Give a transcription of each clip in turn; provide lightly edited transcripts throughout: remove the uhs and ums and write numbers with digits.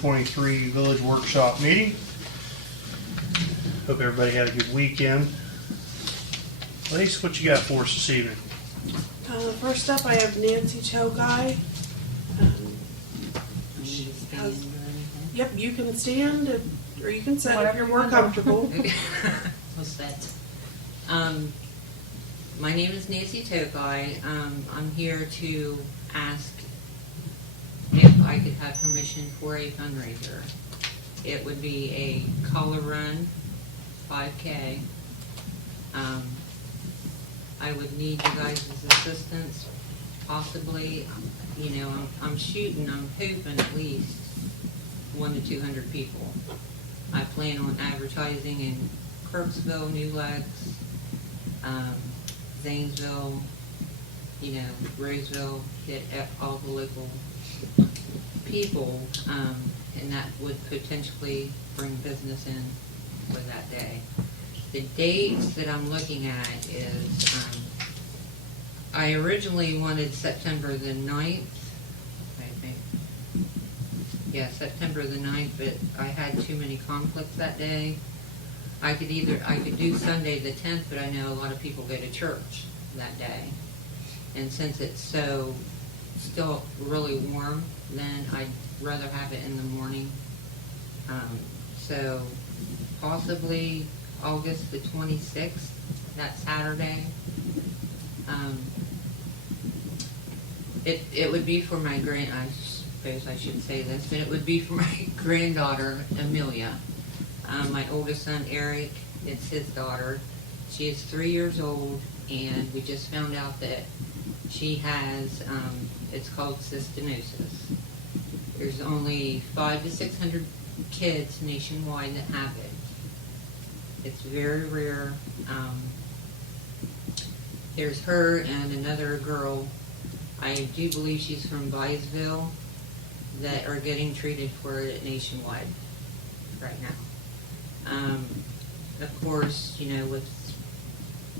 2023 Village Workshop meeting. Hope everybody had a good weekend. Lisa, what you got for us this evening? First up, I have Nancy Tokie. Yep, you can stand or you can sit if you're more comfortable. What's that? My name is Nancy Tokie. I'm here to ask if I could have permission for a fundraiser. It would be a collar run, 5K. I would need you guys' assistance, possibly. You know, I'm hoping at least 100 to 200 people. I plan on advertising in Crooksville, New Lex, Zanesville, you know, Roseville, get all the local people, and that would potentially bring business in for that day. The dates that I'm looking at is, I originally wanted September the 9th, I think. Yeah, September the 9th, but I had too many conflicts that day. I could do Sunday the 10th, but I know a lot of people go to church that day. And since it's still really warm, then I'd rather have it in the morning. So possibly August the 26th, that Saturday. It would be for my I suppose I should say this, but it would be for my granddaughter, Amelia. My oldest son, Eric, it's his daughter. She is 3 years old, and we just found out that she has, it's called cystinosis. There's only 500 to 600 kids nationwide that have it. It's very rare. There's her and another girl, I do believe she's from Byesville, that are getting treated for it nationwide right now. Of course, you know, with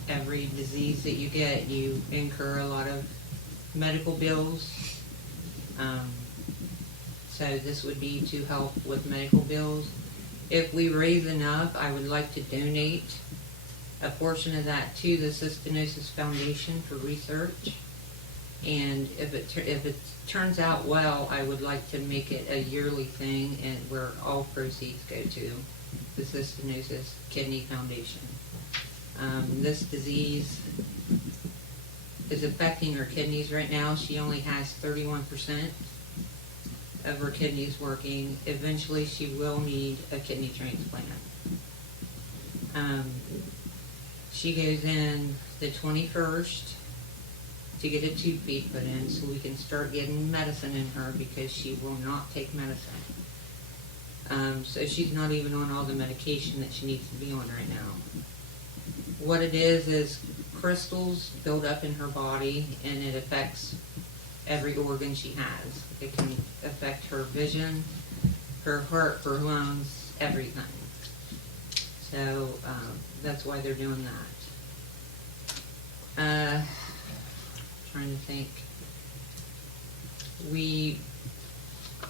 every disease that you get, you incur a lot of medical bills. So this would be to help with medical bills. If we raise enough, I would like to donate a portion of that to the Cystinosis Foundation for research. And if it turns out well, I would like to make it a yearly thing, and where all proceeds go to the Cystinosis Kidney Foundation. This disease is affecting her kidneys right now. She only has 31% of her kidneys working. Eventually she will need a kidney transplant. She goes in the 21st to get a tube feed put in so we can start getting medicine in her, because she will not take medicine. So she's not even on all the medication that she needs to be on right now. What it is crystals build up in her body, and it affects every organ she has. It can affect her vision, her heart, her lungs, everything. So that's why they're doing that. Trying to think.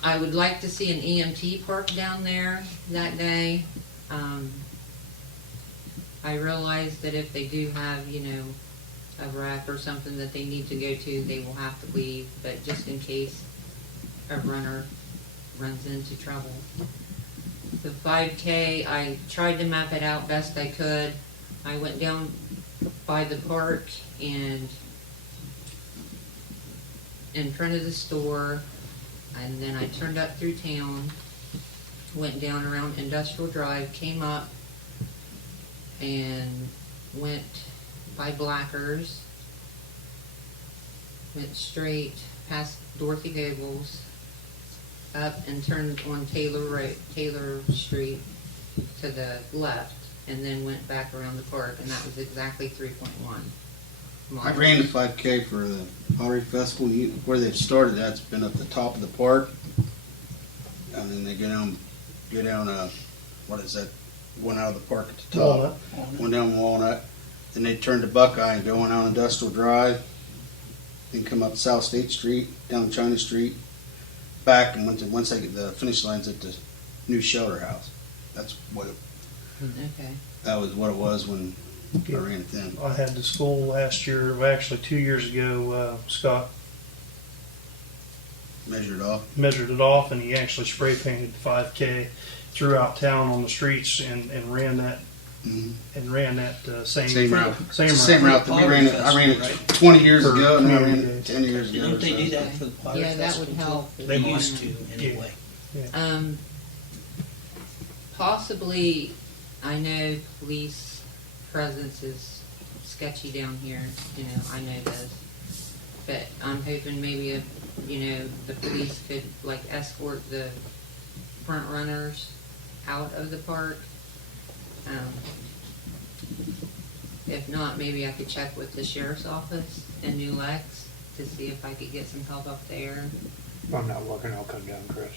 I would like to see an EMT park down there that day. I realize that if they do have, you know, a wreck or something that they need to go to, they will have to leave, but just in case a runner runs into trouble. The 5K, I tried to map it out best I could. I went down by the park and in front of the store, and then I turned up through town, went down around Industrial Drive, came up and went by Blackers, went straight past Dorothy Gables, up and turned on Taylor Street to the left, and then went back around the park, and that was exactly 3.1 miles. I ran the 5K for the Pottery Festival. Where they've started that's been up the top of the park, and then they go down. What is that? One out of the park at the top. Walnut. One down Walnut. Then they turn to Buckeye and go on out Industrial Drive. Then come up South State Street, down China Street, back, and once they get the finish line's at the new shelter house. That's what Okay. that was what it was when I ran it then. I had the school last year, well, actually 2 years ago, Scott Measured off. measured it off, and he actually spray painted 5K throughout town on the streets and ran that same Route. Same route that we ran it. I ran it 20 years For ago, and I ran community it 10 years ago. Didn't they so. do that for the Pottery Yeah, that would Festival? help. They used to, anyway. Possibly, I know police presence is sketchy down here, you know, I know this. But I'm hoping maybe if, you know, the police could like escort the front runners out of the park. If not, maybe I could check with the sheriff's office in New Lex to see if I could get some help up there. If I'm not working, I'll come down, Chris.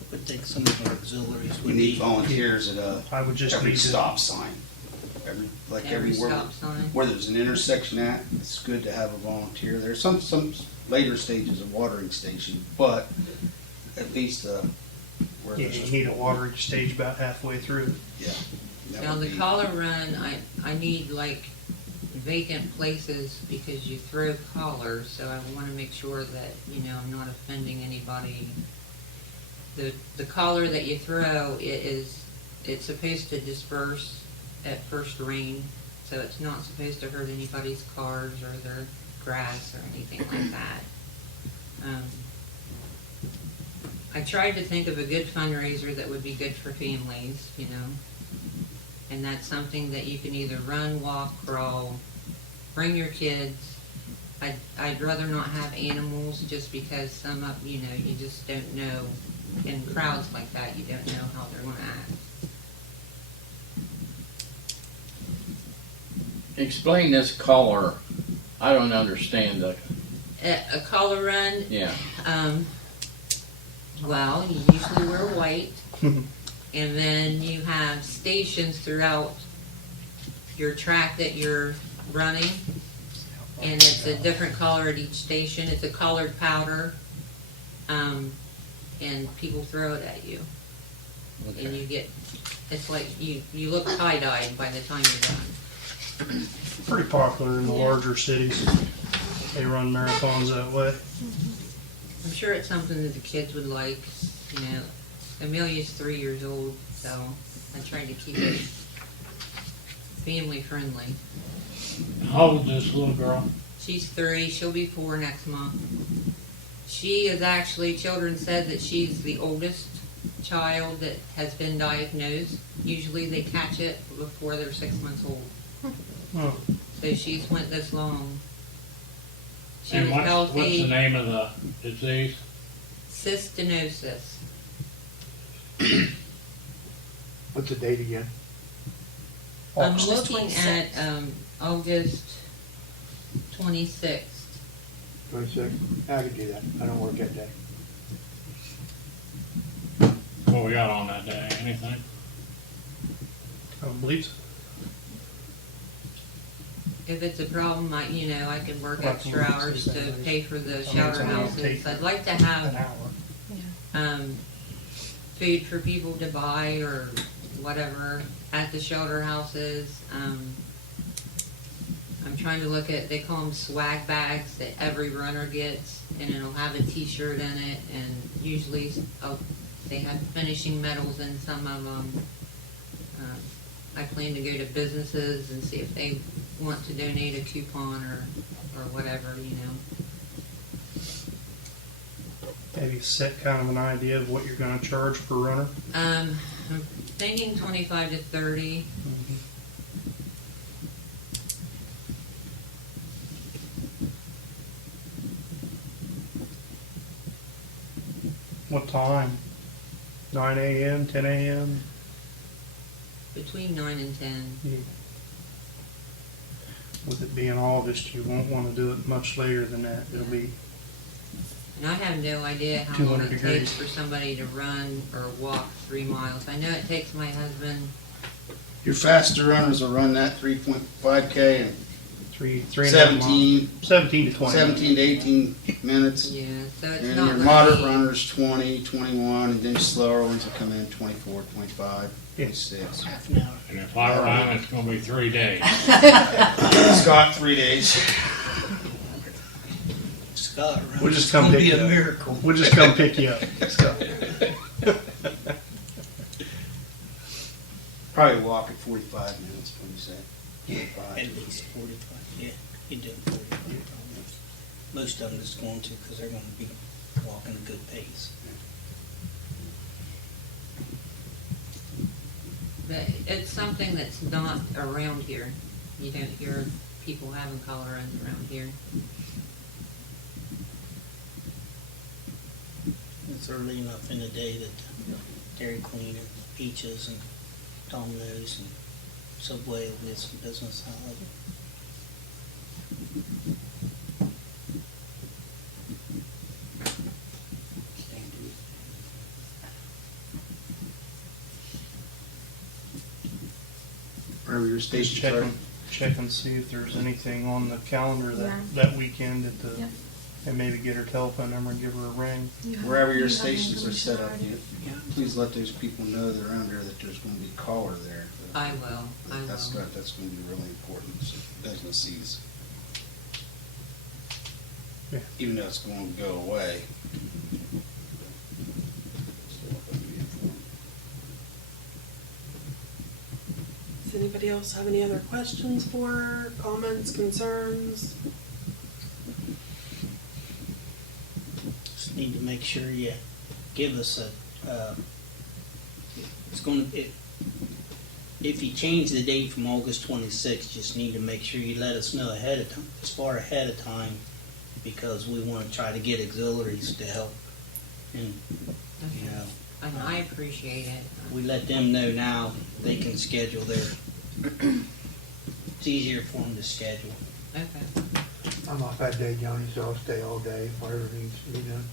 I would think some of our auxiliaries We would need be. volunteers at I would just every need to, stop sign. Every stop sign. Where there's an intersection at, it's good to have a volunteer. There's some later stages of watering station, but at least where you there's need a watering stage about halfway through. yeah. that Now, would the be- collar run, I need like vacant places because you throw collars, so I wanna make sure that, you know, I'm not offending anybody. The collar that you throw, it's supposed to disperse at first rain, so it's not supposed to hurt anybody's cars or their grass or anything like that. I tried to think of a good fundraiser that would be good for families, you know, and that's something that you can either run, walk, crawl, bring your kids. I'd rather not have animals just because some of, you know, you just don't know. In crowds like that, you don't know how they're going to act. Explain this collar. I don't understand the, A collar run, yeah. well, you usually wear white, and then you have stations throughout your track that you're running, and it's a different color at each station. It's a colored powder, and people throw it at you, and you get, it's like you look tie-dyed by the time you're done. Pretty popular in the Yeah. larger cities. They run marathons that way. I'm sure it's something that the kids would like, you know. Amelia's 3 years old, so I tried to keep it family friendly. How old is this little girl? She's 3, she'll be 4 next month. She is actually, children said that she's the oldest child that has been diagnosed. Usually they catch it before they're 6 months old. Oh, So she's went this long. She And was what's the healthy. name of the disease? Cystinosis. What's the date again? I'm August. looking at August 26th. 26? I can do that. I don't work that day. What we got on that day? Anything? I don't believe so. If it's a problem, I can work Well, extra it's hours just to that pay for the it's shower only houses. take I'd like to An have hour. food for people to buy or whatever at the shelter houses. I'm trying to look at, they call them swag bags that every runner gets, and it'll have a t-shirt in it, and usually they have finishing medals in some of them. I plan to go to businesses and see if they want to donate a coupon or whatever, you know. Have you set kind of an idea of what you're gonna charge per runner? I'm thinking 25 to 30. What time? 9 a.m., 10 a.m.? Between 9 and 10. With it being August, you won't want to do it much later than that. It'll be, And I have no idea how long 200 it degrees. takes for somebody to run or walk 3 miles. I know it takes my husband, Your faster runners will run that 3.5K in Three and a half miles. 17 to 20. 17 to 18 minutes. Yeah, so it's And not your gonna moderate be- runners 20, 21, and then slower ones will come in 24, 25, Yeah. 26. Half an hour. And if I run, it's gonna be 3 days. Scott, 3 days. Scott, We'll just it's come gonna pick be you a up. miracle. We'll just come pick you up. Probably walk at 45 minutes, what do you say? Yeah, 45. at least 45, yeah. You do 45 probably. Most of them is going to, because they're gonna be walking a good pace. But it's something that's not around here. You don't hear people having color runs around here. It's early enough in the day that Dairy Queen and Peaches and Domino's and Subway will get some business out of it. Wherever your Just stations check are. and see if there's anything on the calendar Yeah. that weekend at the, Yep. and maybe get her telephone number and give her a ring. Wherever your You have stations are information set up, already? please let those people know that are around there that there's gonna be a caller there. I will, That's gonna be really important, so business sees. Yeah. Even though it's going to go away. Still want them to be informed. Does anybody else have any other questions for her? Comments, concerns? Just need to make sure you give us it's gonna, if you change the date from August 26th, just need to make sure you let us know ahead of time, as far ahead of time, because we wanna try to get auxiliaries to help. And, you know, And I appreciate it. we let them know now, they can schedule their, it's easier for them to schedule. Okay. I'm off that day, Johnny, so I'll stay all day, whatever needs to be done.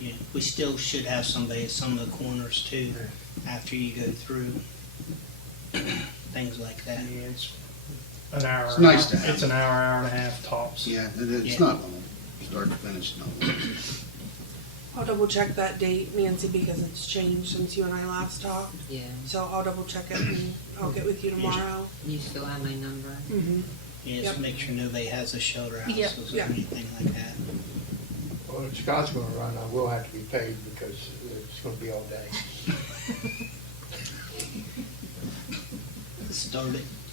Yeah, we still should have somebody at some of the corners too, after you go through, things like that. Yeah, it's an hour. It's nice to have. It's an hour, hour and a half tops. Yeah, it's Yeah. not long, start to finish, not long. I'll double check that date, Nancy, because it's changed since you and I last talked. Yeah. So I'll double check it and I'll get with you tomorrow. You still have my number? Mm-hmm. Yeah, Yep. just make sure nobody has a shelter houses or Yeah. anything like that. Well, if Scott's gonna run, I will have to be paid because it's gonna be all day.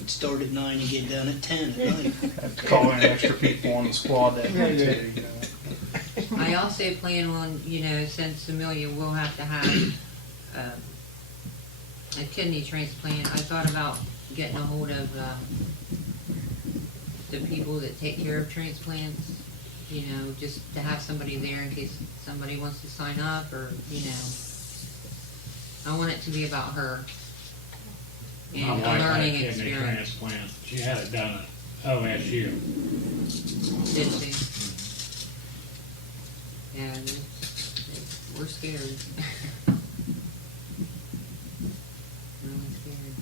Start at 9 and get done at 10 at night. Have to call in extra people on the squad that day too, you know. I also plan on, since Amelia will have to have a kidney transplant, I thought about getting a hold of the people that take care of transplants, just to have somebody there in case somebody wants to sign up or, I want it to be about her My and wife a had a learning kidney experience. transplant. She had it done at OSU. Did she? Yeah, we're scared. Really scared.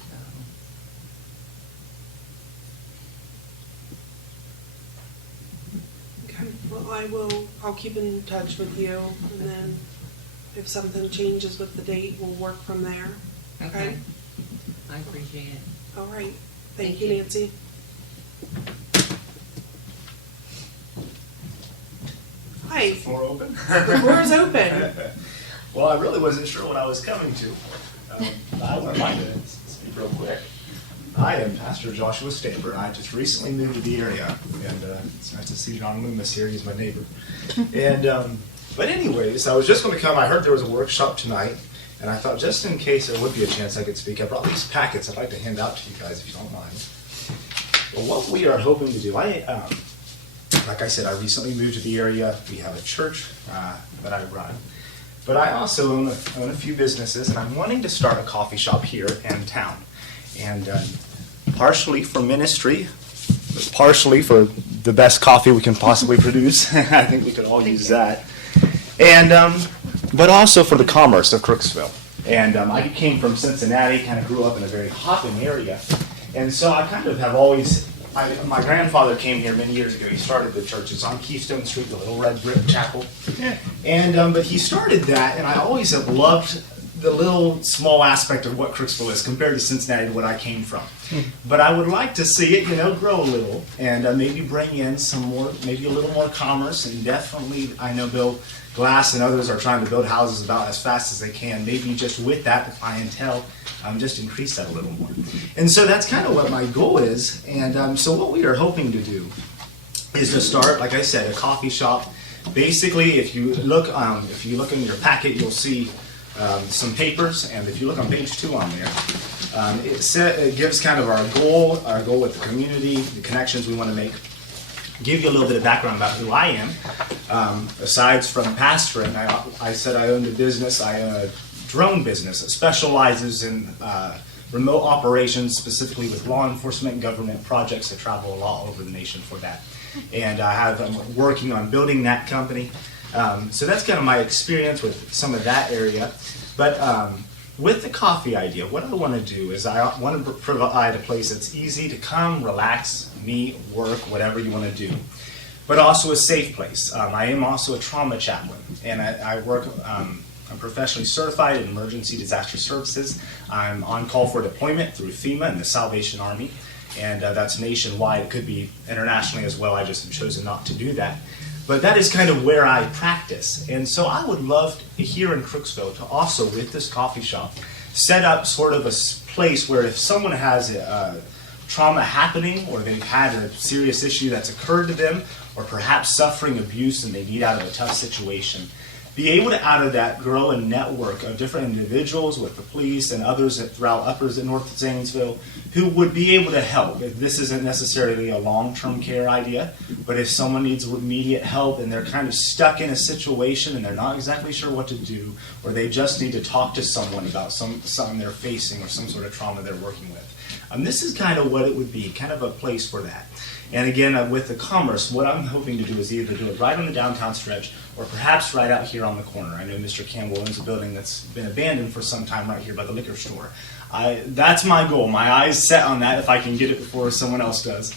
So. Okay, well, I'll keep in touch with you and then if something changes with the date, we'll work from there. Okay? I appreciate it. All right. Thank Thank you, you. Nancy. Hi, Floor open? the floor is open. Well, I really wasn't sure what I was coming to. I wouldn't mind it. Speak real quick. I am Pastor Joshua Staber. I just recently moved to the area, and it's nice to see John Loomis here. He's my neighbor. And but anyways, I was just going to come. I heard there was a workshop tonight, and I thought just in case there would be a chance I could speak, I brought these packets I'd like to hand out to you guys if you don't mind. Well, what we are hoping to do, like I said, I recently moved to the area. We have a church that I run. But I also own a few businesses, and I'm wanting to start a coffee shop here in town. And partially for ministry, but partially for the best coffee we can possibly produce. I think we could all use that. And but also for the commerce of Crooksville. And I came from Cincinnati, kind of grew up in a very hopping area. And so I kind of have always, my grandfather came here many years ago. He started the church. It's on Keystone Street, the little red brick chapel. And but he started that, and I always have loved the little small aspect of what Crooksville is compared to Cincinnati, to what I came from. But I would like to see it, grow a little, and maybe bring in some more, maybe a little more commerce. And definitely, I know Bill Glass and others are trying to build houses about as fast as they can. Maybe just with that, the clientele, just increase that a little more. And so that's kind of what my goal is. And so what we are hoping to do is to start, like I said, a coffee shop. Basically, if you look in your packet, you'll see some papers, and if you look on page 2 on there, it gives kind of our goal with the community, the connections we want to make. Give you a little bit of background about who I am. Aside from pastoring, I said I owned a business. I own a drone business that specializes in remote operations, specifically with law enforcement and government projects. I travel a lot over the nation for that. And I'm working on building that company. So that's kind of my experience with some of that area. But with the coffee idea, what I want to do is I want to provide a place that's easy to come, relax, meet, work, whatever you want to do, but also a safe place. I am also a trauma chaplain, and I work, I'm professionally certified in emergency disaster services. I'm on call for deployment through FEMA and the Salvation Army, and that's nationwide. It could be internationally as well. I just have chosen not to do that. But that is kind of where I practice. And so I would love here in Crooksville to also, with this coffee shop, set up sort of a place where if someone has a trauma happening, or they've had a serious issue that's occurred to them, or perhaps suffering abuse and they need out of a tough situation, be able to, out of that, grow a network of different individuals with the police and others throughout uppers in North Zanesville who would be able to help. If this isn't necessarily a long-term care idea, but if someone needs immediate help and they're kind of stuck in a situation and they're not exactly sure what to do, or they just need to talk to someone about something they're facing or some sort of trauma they're working with. This is kind of what it would be, kind of a place for that. And again, with the commerce, what I'm hoping to do is either do it right on the downtown stretch or perhaps right out here on the corner. I know Mr. Campbell owns a building that's been abandoned for some time right here by the liquor store. That's my goal. My eyes set on that if I can get it before someone else does.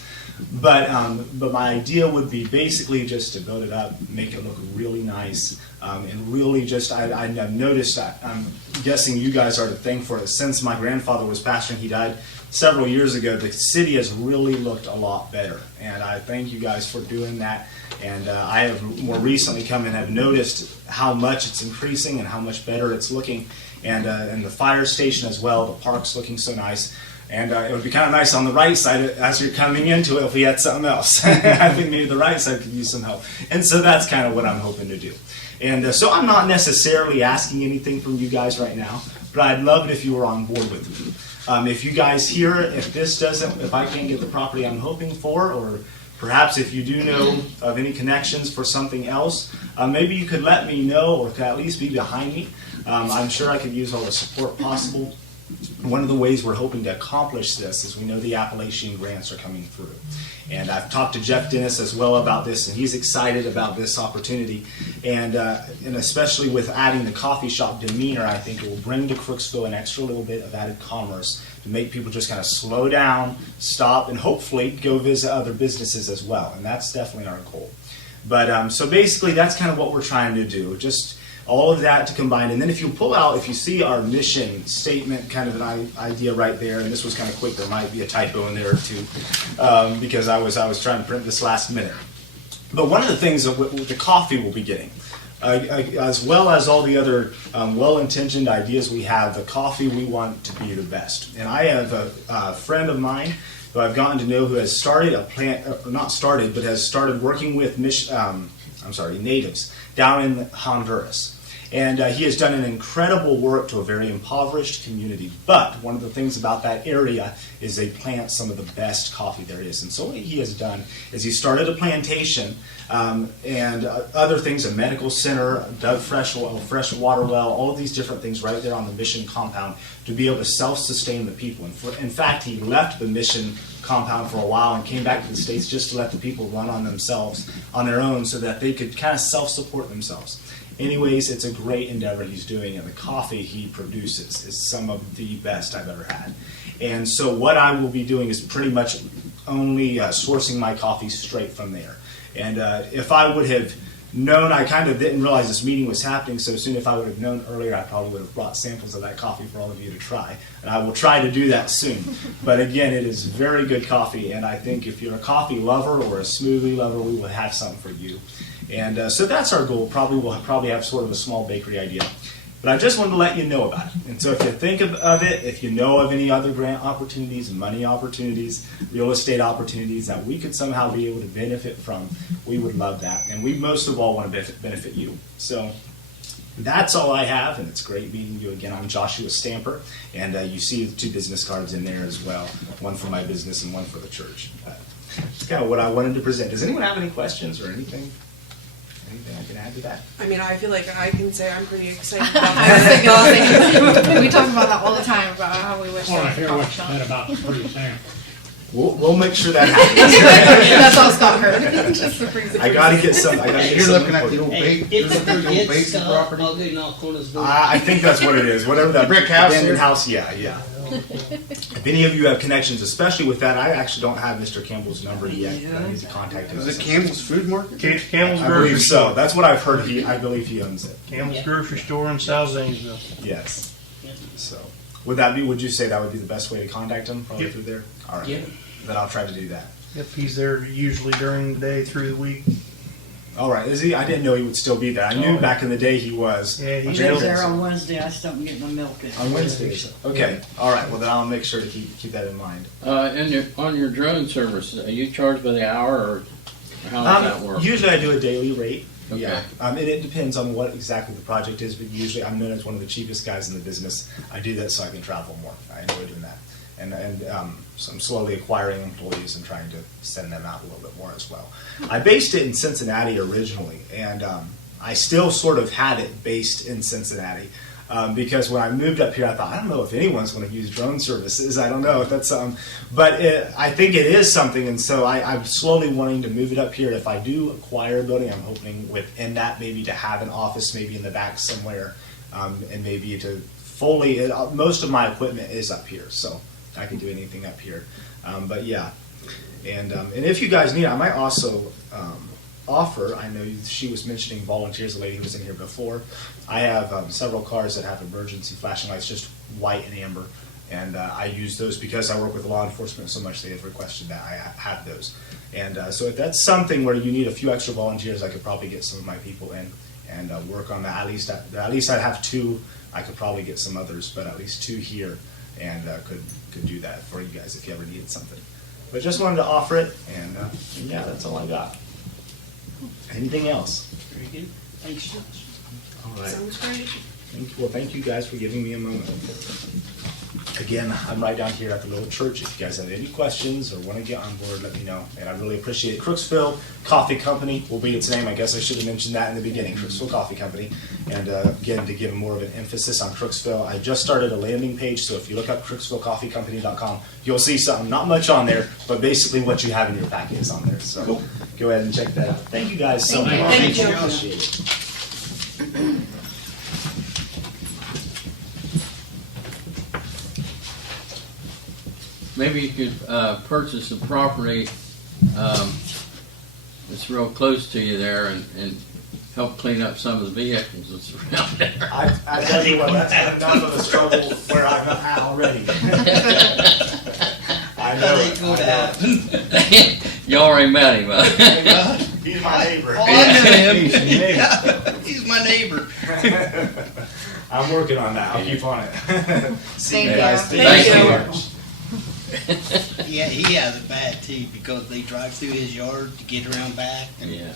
But my idea would be basically just to build it up, make it look really nice, and really just, I've noticed, I'm guessing you guys are to thank for it. Since my grandfather was pastoring, he died several years ago, the city has really looked a lot better. And I thank you guys for doing that. And I have more recently come and have noticed how much it's increasing and how much better it's looking. And the fire station as well, the park's looking so nice. And it would be kind of nice on the right side as you're coming into it if we had something else. I think maybe the right side could use some help. And so that's kind of what I'm hoping to do. And so I'm not necessarily asking anything from you guys right now, but I'd love it if you were on board with me. If you guys hear it, if I can't get the property I'm hoping for, or perhaps if you do know of any connections for something else, maybe you could let me know, or could at least be behind me. I'm sure I could use all the support possible. One of the ways we're hoping to accomplish this is we know the Appalachian grants are coming through. And I've talked to Jeff Dennis as well about this, and he's excited about this opportunity. And especially with adding the coffee shop demeanor, I think it will bring to Crooksville an extra little bit of added commerce to make people just kind of slow down, stop, and hopefully go visit other businesses as well. And that's definitely our goal. But so basically, that's kind of what we're trying to do. Just all of that to combine. And then if you see our mission statement, kind of an idea right there, and this was kind of quick, there might be a typo in there too, because I was trying to print this last minute. But one of the things that the coffee we'll be getting, as well as all the other well-intentioned ideas we have, the coffee we want to be the best. And I have a friend of mine who I've gotten to know who has started a plant, not started, but has started working with natives down in Honduras. And he has done an incredible work to a very impoverished community. But one of the things about that area is they plant some of the best coffee there is. And so what he has done is he started a plantation and other things, a medical center, dug fresh water well, all of these different things right there on the mission compound to be able to self-sustain the people. And in fact, he left the mission compound for a while and came back to the States just to let the people run on themselves, on their own, so that they could kind of self-support themselves. anyways, it's a great endeavor he's doing, and the coffee he produces is some of the best I've ever had. And so what I will be doing is pretty much only sourcing my coffee straight from there. And if I would have known, I kind of didn't realize this meeting was happening so soon. If I would have known earlier, I probably would have brought samples of that coffee for all of you to try. And I will try to do that soon. But again, it is very good coffee, and I think if you're a coffee lover or a smoothie lover, we will have something for you. And so that's our goal. We'll probably have sort of a small bakery idea. But I just wanted to let you know about it. And so if you think of it, if you know of any other grant opportunities, money opportunities, real estate opportunities that we could somehow be able to benefit from, we would love that. And we most of all want to benefit you. So that's all I have, and it's great meeting you again. I'm Joshua Stamper, and you see the 2 business cards in there as well, one for my business and one for the church. That's kind of what I wanted to present. Does anyone have any questions or anything? Anything I can add to that? I mean, I feel like I can say I'm pretty excited about I was that. thinking the same thing. We talk about that all the time about how we wish I there wanna was a hear what coffee you shop. said about the free sample. We'll make sure that happens. That's all Scott heard. Just the free I gotta get some. I gotta get You're some looking at the old Hey, bake, you're if looking at the old it's baking property. I'll go knock on his door. I think that's what it is. Whatever that Brick house abandoned there? house. Yeah. If any of you have connections, especially with that, I actually don't have Mr. Campbell's number yet. But I need to contact him. Is it Campbell's Food Market? Campbell's I Grocery believe Store. so. That's what I've heard. I believe he owns it. Campbell's Grocery Store in South Zanesville. Yes. So, would you say that would be the best way to contact him? Probably Yep. through there. All right. Yep. Then I'll try to do that. Yep, he's there usually during the day through the week. All right. Is he? I didn't know he would still be there. I knew back in the day he was. Yeah, He he's lives there. there on Wednesday. I stopped and get my milk. On Wednesdays. Okay. All right. Well, then I'll make sure to keep that in mind. On your drone service, are you charged by the hour, or how does that work? Usually I do a daily rate. Okay. Yeah. And it depends on what exactly the project is, but usually I'm known as one of the cheapest guys in the business. I do that so I can travel more. I enjoy doing that. And so I'm slowly acquiring employees and trying to send them out a little bit more as well. I based it in Cincinnati originally, and I still sort of had it based in Cincinnati. Because when I moved up here, I thought, I don't know if anyone's going to use drone services. I don't know if that's but I think it is something, and so I'm slowly wanting to move it up here. If I do acquire a building, I'm hoping within that maybe to have an office maybe in the back somewhere, and maybe to fully. Most of my equipment is up here, so I can do anything up here. But yeah, and if you guys need, I might also. Offer. I know she was mentioning volunteers. The lady who was in here before. I have several cars that have emergency flashing lights, just white and amber, and I use those because I work with law enforcement so much. They have requested that I have those, and so if that's something where you need a few extra volunteers, I could probably get some of my people in and work on that. At least I'd have 2. I could probably get some others, but at least 2 here, and could do that for you guys if you ever needed something. But just wanted to offer it, and yeah, that's all I got. Anything else? Very good. Thanks, Josh. All right. Sounds great. Thank you guys for giving me a moment. Again, I'm right down here at the little church. If you guys have any questions or want to get on board, let me know. And I really appreciate it. Crooksville Coffee Company will be its name. I guess I should have mentioned that in the beginning. Crooksville Coffee Company. And again, to give more of an emphasis on Crooksville, I just started a landing page. So if you look up crooksvillecoffeecompany.com, you'll see something. Not much on there, but basically what you have in your packet is on there. So go ahead and check that out. Thank you guys so much. Thank you. Appreciate it. Maybe you could purchase a property that's real close to you there and help clean up some of the vehicles that's around there. I tell you what, that's enough of a struggle where I'm at already. I know it. What happened? You already met him, huh? He's my neighbor. Oh, I know He's your neighbor. him. He's my neighbor. I'm working on that. I'll keep on it. See you Thank guys. you. Thank Thank you you. much. Yeah, he has it bad too because they drive through his yard to get around back. Yeah.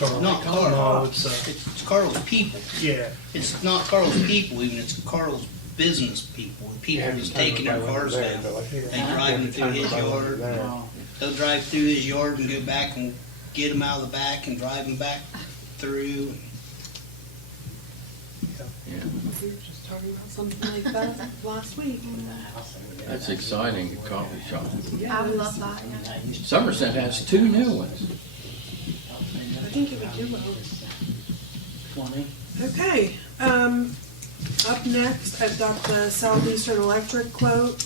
Not No, Carl. it's It's Carl's people. yeah. It's not Carl's people even. It's Carl's business people. The people who's taking their cars down. They drive them through his yard. They'll drive through his yard and go back and get them out of the back and drive them back through. We were just talking about something like that last week. That's exciting, a coffee shop. I would love that. Yeah. Somerset has 2 new ones. I think it would do well. 20. Okay, up next, I've got the Southeastern Electric quote.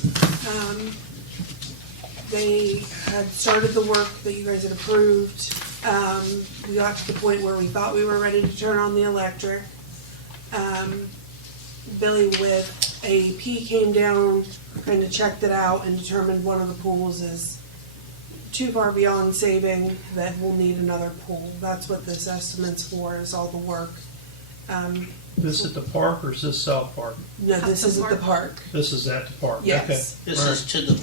They had started the work that you guys had approved. We got to the point where we thought we were ready to turn on the electric. Billy with AEP came down, kind of checked it out, and determined one of the pools is too far beyond saving, that we'll need another pool. That's what this estimate's for, is all the work. This at the park or is this South Park? No, this is at the park. This is at the park. Yes. This is to the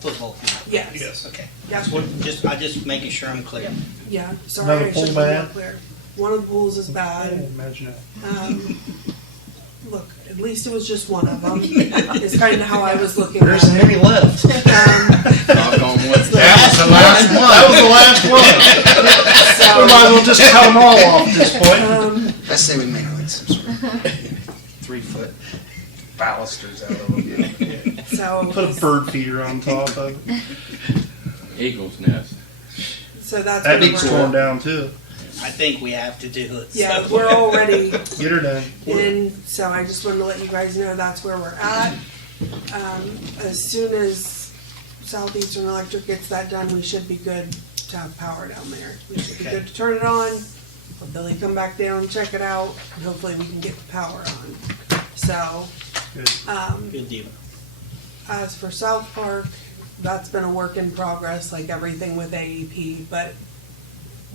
football field. Yes. Okay. Yes. Okay. Yep. I just making sure I'm clear. Yeah, sorry, Another I pool should have been bad? more clear. One of the pools is I bad. imagine that. Look, at least it was just one of them. Is kind of how I was looking at There's it. any left. Knock on wood. That was the last one. That was the last one. We might as well just cut them all off at this point. I say we make like some sort of 3-foot balusters out of them. So, Put a bird feeder on top of it. Eagle's nest. so that's That what needs we're torn down too. I think we have to do it. Yeah, so. we're already Get her done. in, so I just wanted to let you guys know that's where we're at. As soon as Southeastern Electric gets that done, we should be good to have power down there. We should be Okay. good to turn it on. Let Billy come back down, check it out, and hopefully we can get the power on. So, Good. Good deal. as for South Park, that's been a work in progress, like everything with AEP, but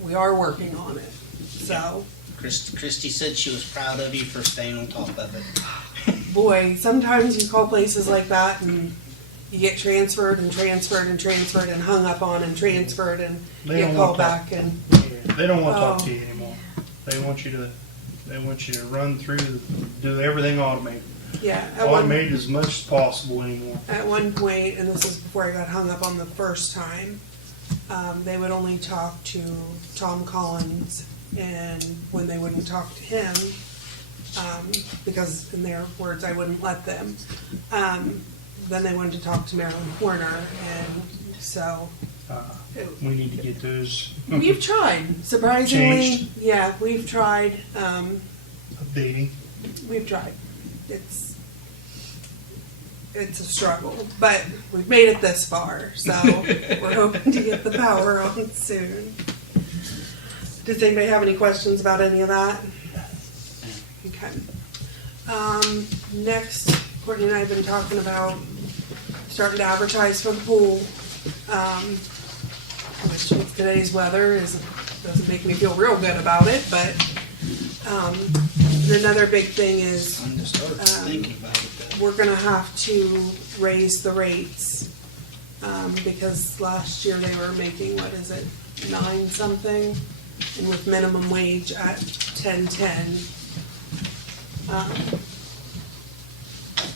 we are working on it. So, Christy said she was proud of you for staying on top of it. boy, sometimes you call places like that and you get transferred and transferred and transferred and hung up on and transferred and They get don't called want back and, They don't want to talk Oh. to you anymore. They want you to run through, do everything automated. yeah. Automate as much as possible anymore. At one point, and this is before I got hung up on the first time, they would only talk to Tom Collins, and when they wouldn't talk to him, because in their words, I wouldn't let them, then they wanted to talk to Marilyn Horner, and so We need to get those we've tried, surprisingly. Changed. Yeah, we've tried. updating. We've tried. It's a struggle, but we've made it this far, so we're hoping to get the power on soon. Does anybody have any questions about any of that? Okay. Next, Courtney and I have been talking about starting to advertise for the pool, which with today's weather doesn't make me feel real good about it, but another big thing is I'm just started thinking about it. we're gonna have to raise the rates, because last year they were making, what is it, 9 something, and with minimum wage at 10.10.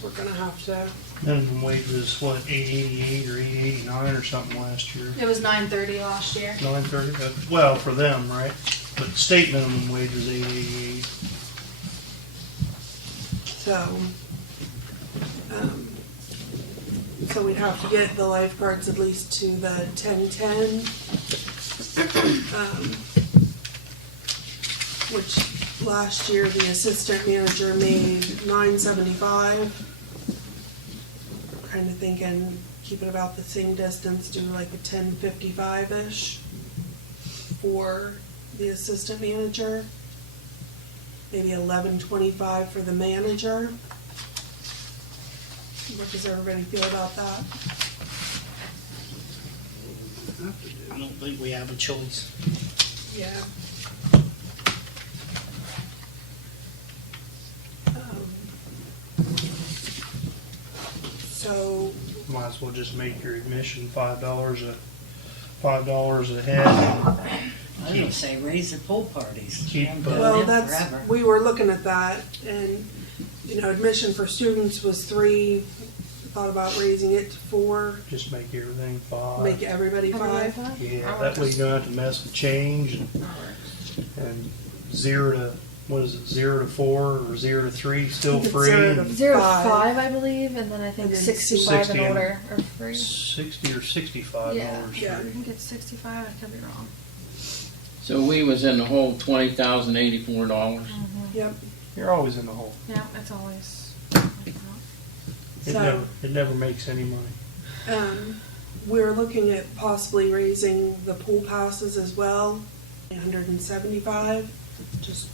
We're gonna have to, Minimum wage was what, $8.88 or $8.89 or something last year. It was 9:30 last year. $9.30. Well, for them, right? But state minimum wage was $8.88. so we'd have to get the lifeguards at least to the 10.10. Which last year the assistant manager made $9.75. Kind of thinking, keep it about the same distance, do like a 10.55-ish for the assistant manager. Maybe 11.25 for the manager. What does everybody feel about that? I don't think we have a choice. Yeah. So, Might as well just make your admission $5 a head. I would say raise the pool parties. Keep, I'm doing well, it that's, forever. we were looking at that, and, admission for students was 3, thought about raising it to 4, Just make everything 5. make everybody 5. Yeah, that way you don't have to mess with change and 0 to, what is it, 0 to 4 or 0 to 3 still It's free. 0 to and 0 to 5. 5, I believe, and then I think And then 65 and 60 and- older are free. 60 or $65 Yeah, free. Yeah. I think it's 65. I could be wrong. So we was in the hole $20,084. Yep. You're always in the hole. Yeah, it's always. So- It never makes any money. We're looking at possibly raising the pool passes as well, 175, just,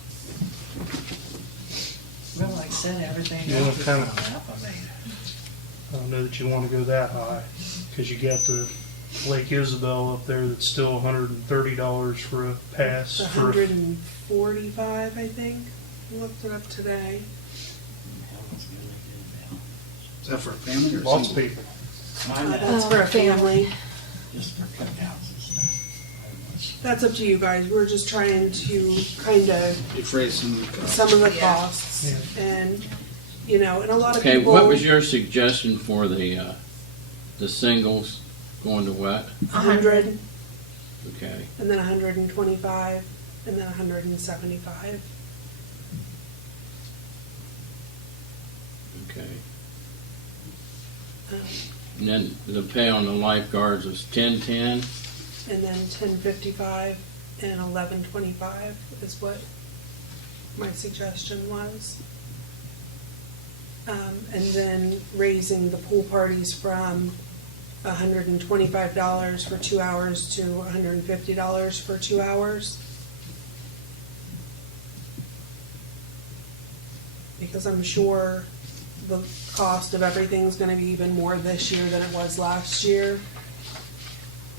Well, like I said, everything Yeah, else is kinda. going up. I mean, I don't know that you want to go that high, because you got the Lake Isabel up there that's still $130 for a pass. it's For 145, I think. I looked it up today. hell, it's really good now. Is that for a family or lots of single? people. Mine, That's for a family. just for cookouts and stuff. Very much. That's up to you guys. We're just trying to kind of Defray some of the costs. some of the Yeah. costs, and and a lot of Okay, people. what was your suggestion for the singles going to what? 100, Okay. and then 125, and then 175. Okay. Um, And then the pay on the lifeguards was 1010. And then 1055 and 1125 is what my suggestion was. And then raising the pool parties from $125 for 2 hours to $150 for 2 hours. Because I'm sure the cost of everything's gonna be even more this year than it was last year.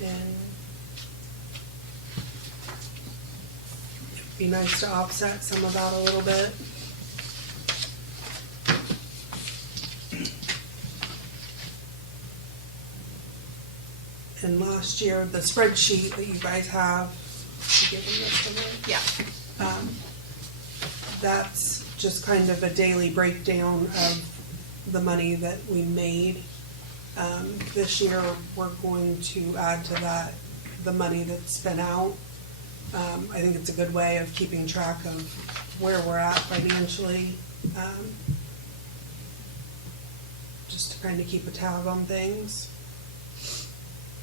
And it'd be nice to offset some of that a little bit. And last year, the spreadsheet that you guys have, you gave me this one, right? Yeah. That's just kind of a daily breakdown of the money that we made. This year, we're going to add to that the money that's been out. I think it's a good way of keeping track of where we're at financially. Just to kind of keep a tab on things.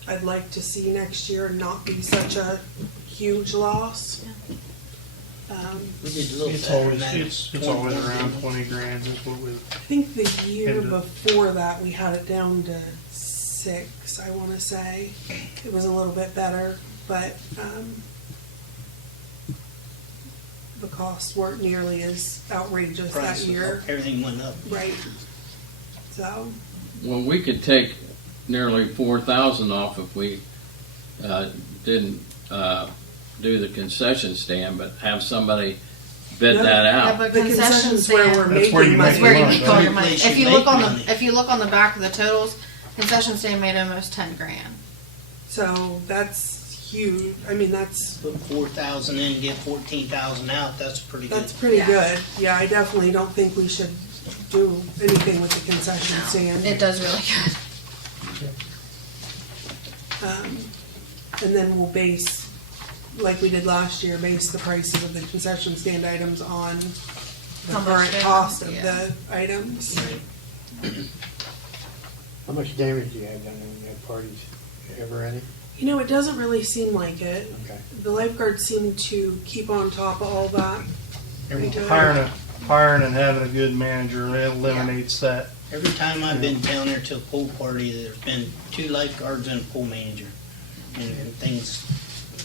I'd like to see next year not be such a huge loss. We did a little It's better always, than that. it's always around 20 grand is what we, I think the year And, before that, we had it down to 6, I wanna say. It was a little bit better, but, the costs weren't nearly as outrageous that Price, year. everything went up. Right. So, Well, we could take nearly 4,000 off if we didn't do the concession stand, but have somebody bid No. that Yeah, out. but the concession concession's where we're stand. That's where you making make That's where you money. make all your Right. money. Place If you you look make on money. the, if you look on the back of the totals, concession stand made almost 10 grand. So that's huge. I mean, that's, Put 4,000 in, get 14,000 out, that's pretty good. that's pretty Yeah. good. Yeah, I definitely don't think we should do anything with the concession stand. It does really good. And then we'll base, like we did last year, base the prices of the concession stand items on the How much current they are, cost of yeah. the items. How much damage do you have done in your parties? Ever any? You know, it doesn't really seem like it. Okay. The lifeguards seem to keep on top of all that. Pretty good. hiring and having a good manager eliminates that. Every time I've been down there to a pool party, there's been 2 lifeguards and a pool manager. And things,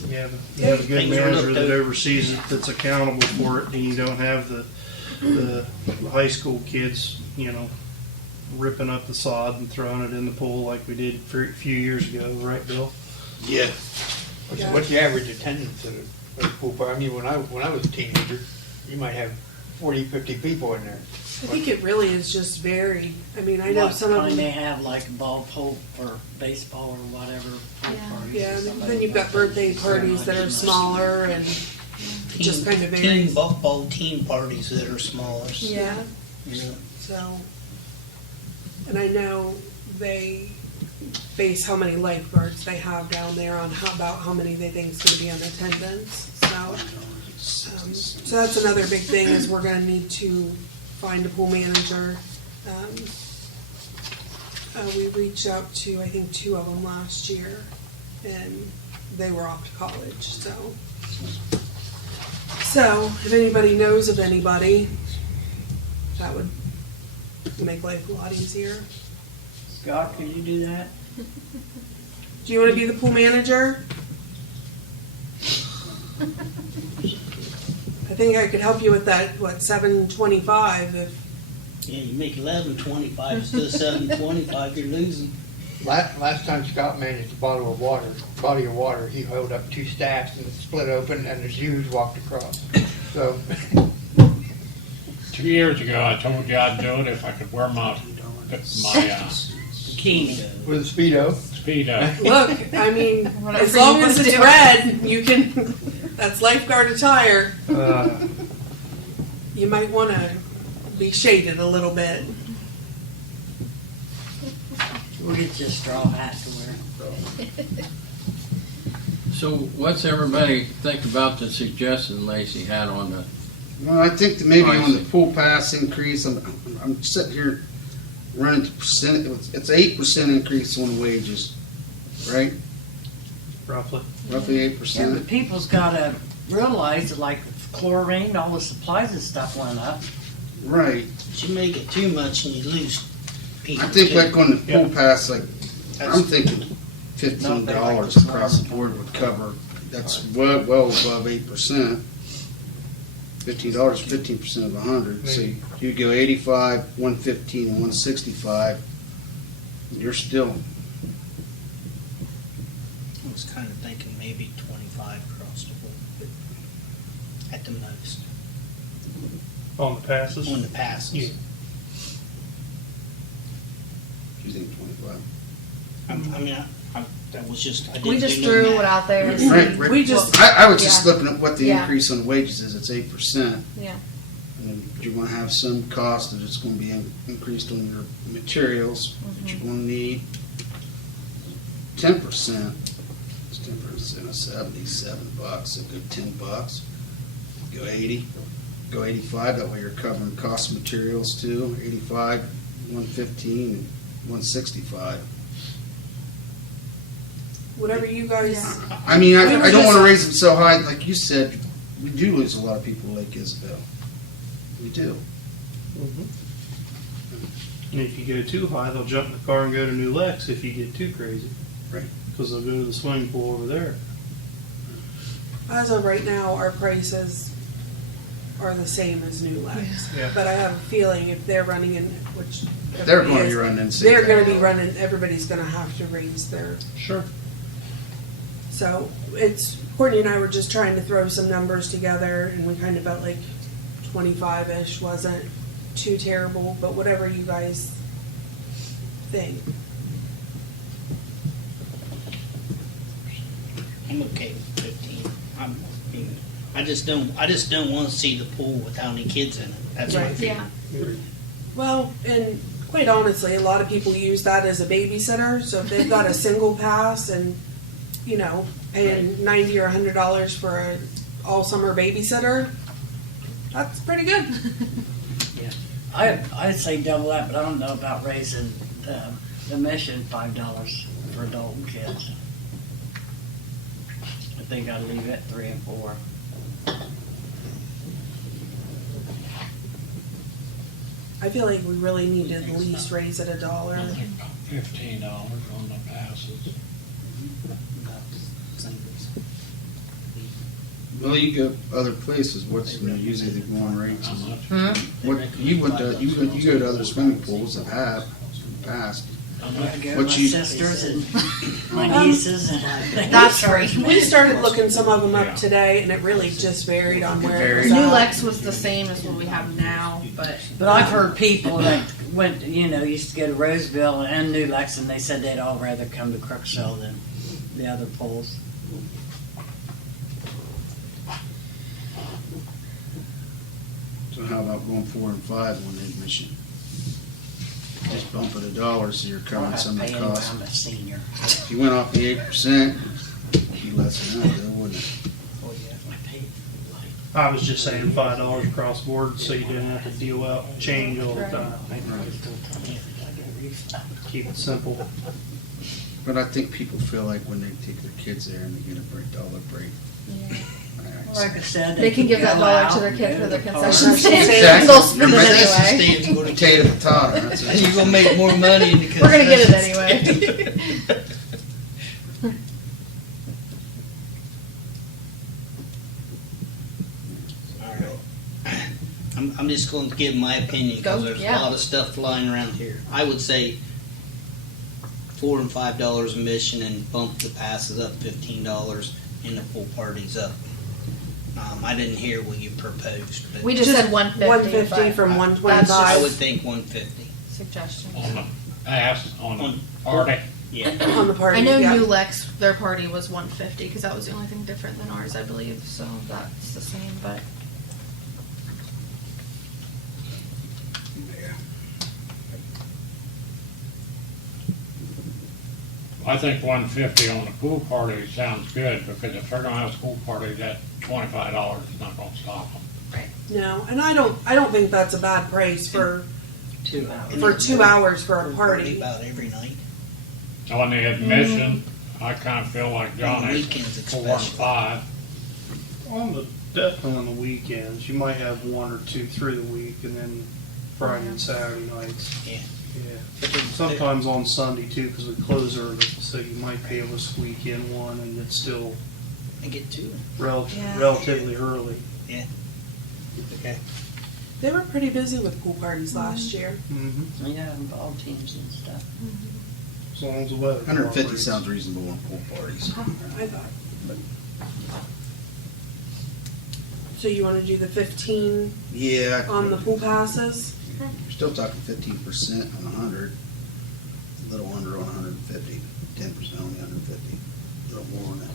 You have a good Things are manager looked that over. oversees it, that's accountable for it, and you don't have the high school kids, ripping up the sod and throwing it in the pool like we did a few years ago, right, Bill? Yeah. Yeah. What's the average attendance at a pool party? I mean, when I was a teenager, you might have 40, 50 people in there. I think it really is just varied. I mean, I know What, some of when they them, have like a ball pool or baseball or whatever. pool Yeah. parties, yeah, somebody then you've got birthday parties that are smaller and it just kind of team varies. buckball team parties that are smaller. Yeah, You know, so, and I know they base how many lifeguards they have down there on about how many they think is gonna be in attendance, so that's another big thing is we're gonna need to find a pool manager. We reached out to, I think, 2 of them last year, and they were off to college, so So, if anybody knows of anybody, that would make life a lot easier. Scott, could you do that? Do you want to be the pool manager? I think I could help you with that, what, $725 if, Yeah, you make 11.25 instead of 7.25, you're losing. Last time Scott managed a body of water, he held up two stacks and it split open and the Jews walked across. So, 2 years ago, I told you I'd do it if I could wear my Keeney. with a Speedo. Speedo. look, I mean, Whatever as long you as wanna it's do. red, you can, that's lifeguard attire. Uh, You might want to be shaded a little bit. We'll get you a straw hat to wear. So what's everybody think about the suggestion Lacey had on the, Well, I think that maybe on the Pricing. pool pass increase, I'm sitting here running to percent, it's 8% increase on wages, right? roughly. Roughly Yeah, but 8%. people's gotta realize that like chlorine, all the supplies and stuff went up. Right. But you make it too much and you lose people. I think too. like on the pool Yeah. pass, like, That's- I'm thinking $15 across the board would cover, that's well above 8%. $15, 15% of 100, so you go 85, 115, and 165, you're still, I was kind of thinking maybe 25 across the board. At the most. On the passes. On the passes. Yeah. you think 25. I mean, that was just, I didn't We just do no threw math. it out there and Right, right. We just, I was just Yeah. looking at what the Yeah. increase on wages is, it's 8%. Yeah. And then you're gonna have some cost that it's gonna be increased on your materials that you're gonna need. 10%, it's 10% of $77, so go $10. Go 80, go 85, that way you're covering cost of materials too, 85, 115, and 165. whatever you guys, I mean, We I were don't wanna just- raise them so high, like you said, we do lose a lot of people to Lake Isabel. We do. And if you go too high, they'll jump in the car and go to New Lex if you get too crazy. Right. Because they'll go to the swimming pool over there. as of right now, our prices are the same as New Lex. Yeah. But I have a feeling if they're running in, which. They're everybody gonna be is, running in. They're gonna be running, everybody's gonna have to raise their, Sure. so it's, Courtney and I were just trying to throw some numbers together and we kind of felt like 25-ish wasn't too terrible, but whatever you guys think. I'm okay with 15. I just don't want to see the pool without any kids in it. That's my Right. feeling. Yeah. Well, and quite honestly, a lot of people use that as a babysitter, so if they've got a single pass and, you know, paying $90 or $100 for a all-summer babysitter, that's pretty good. I'd say double that, but I don't know about raising the admission $5 for adult and kids. I think I'd leave it 3 and 4. I feel like we really need to at least raise it $1. $15 on the passes. Well, you go other places, what's, usually the going rates? How much? What, you go to other swimming pools that have in the past. I go to What my you- sisters and my nieces and That's free. We started looking some of them up today, and it really just varied on where it was New at. Lex was the same as what we have now, but. But I've heard people that went, used to go to Roseville and New Lex, and they said they'd all rather come to Crooksville than the other pools. So how about going 4 and 5 on the admission? Just bump it $1 so you're I don't covering have some to of pay the anyway, costs. I'm a senior. If you went off the 8%, it'd be less than that, though, wouldn't it? Oh, yeah, I paid. I was just saying $5 across the board so you didn't have to deal out change all the time. Keep it simple. But I think people feel like when they take their kids there and they get a $1 break, Yeah. I Like I said, They can give that go dollar out to their and kid go for their to the park. concession stand. Exactly. They'll spend it Concession anyway. stand's gonna tater potato. That's And you're gonna make more money in the We're gonna get it concession anyway. Alright. I'm just going to give my opinion because Go, there's yeah. a lot of stuff flying around here. I would say $4 and $5 admission and bump the passes up $15 and the pool parties up. I didn't hear what you proposed, but We just said 150. 150 from I would 125 think 150. Suggestion. On the pass, on On- the party. Yeah. on the party. I know yeah. New Lex, their party was 150 because that was the only thing different than ours, I believe. So that's the same, but I think 150 on the pool party sounds good, because if they're gonna have a school party, that $25 is not gonna stop them. No, and I don't think that's a bad price for 2 hours. for 2 hours for a Party party. about every night. On the admission, I kinda feel like Johnny's Weekends 4 and especially. 5. Definitely on the weekends. You might have one or two through the week, and then Friday and Saturday nights. Yeah. Yeah. But they- Sometimes on Sunday too, because we close early, so you might be able to squeak in one, and it's still I get two. Yeah. relatively early. Okay. They were pretty busy with pool parties last year. Mm-hmm. Yeah, and ball teams and stuff. As long as the weather. 150 cooperates. sounds reasonable on pool parties. I thought. So you want to do the 15 Yeah. on the pool passes? You're still talking 15% on 100. A little under on 150. 10% on the 150. A little more on that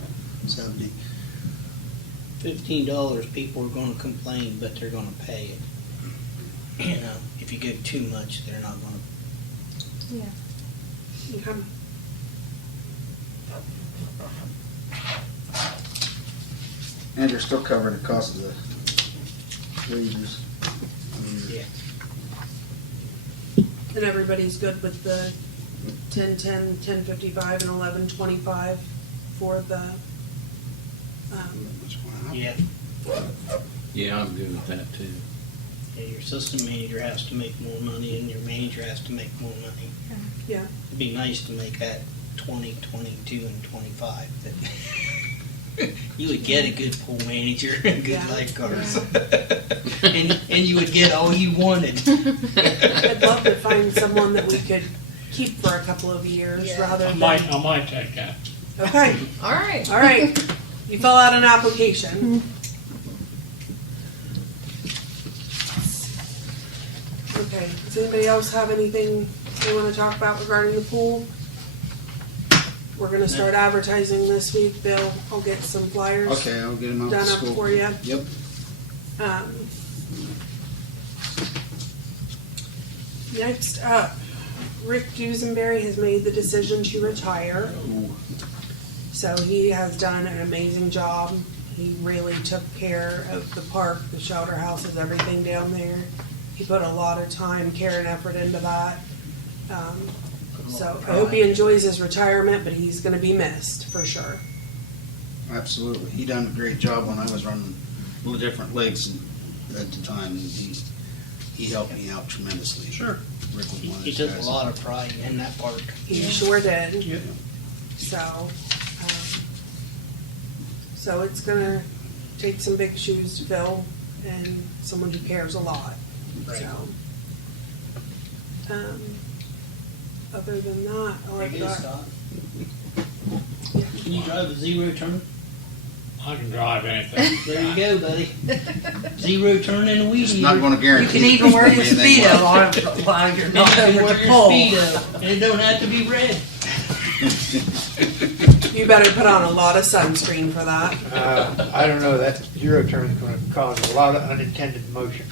70. $15, people are gonna complain, but they're gonna pay it. You know, if you give too much, they're not gonna. Okay. And you're still covering the cost of the wages. Yeah. And everybody's good with the 10-10, 10-55, and 11-25 for the, Yeah. Yeah, I'm good with that too. Yeah, your assistant manager has to make more money and your manager has to make more money. yeah. It'd be nice to make that 20, 22, and 25. But you would get a good pool manager and good Yeah. lifeguards. and you would get all you wanted. I'd love to find someone that we could keep for a couple of years Yeah. rather I than. might take that. Okay, all right. all right. You fill out an application. Okay, does anybody else have anything they want to talk about regarding the pool? We're gonna start advertising this week, Bill. I'll get some flyers Okay, I'll get them out done to up school. for you. Yep. Next up, Rick Duesenberry has made the decision to retire. So he has done an amazing job. He really took care of the park, the shelter houses, everything down there. He put a lot of time, care, and effort into that. So I hope he enjoys his retirement, but he's gonna be missed, for sure. Absolutely. He done a great job when I was running the different lakes at the time. He helped me out tremendously. Sure. Rick was one of He those took a guys. lot of pride in that park. He sure did. Yeah. So it's gonna take some big shoes to fill and someone who cares a lot. Right. So, other than that, all I've got. Scott. Can you drive a zero turn? I can drive anything. There you go, buddy. Zero turn in a weed Just not going to You guarantee. can even wear your anything Speedo left. on while you're You not can over wear the your pole. Speedo, and it don't have to be red. You better put on a lot of sunscreen for that. I don't know, that zero turn is gonna cause a lot of unintended motion.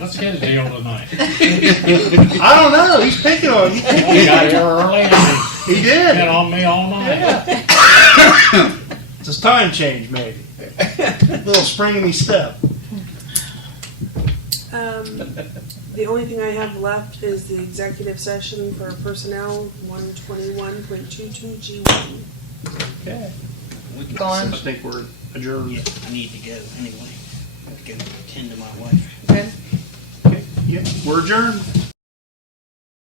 Let's get a deal tonight. I don't know. He's picking on you. We got here early and He he did. hit on me all night. It's his time change, maybe. Little spring in his step. The only thing I have left is the executive session for personnel 121.22G1. Okay. we can. Gone. I think we're adjourned. Yeah, I need to go anyway. I have to go tend to my wife. Good. Okay, yeah, we're adjourned.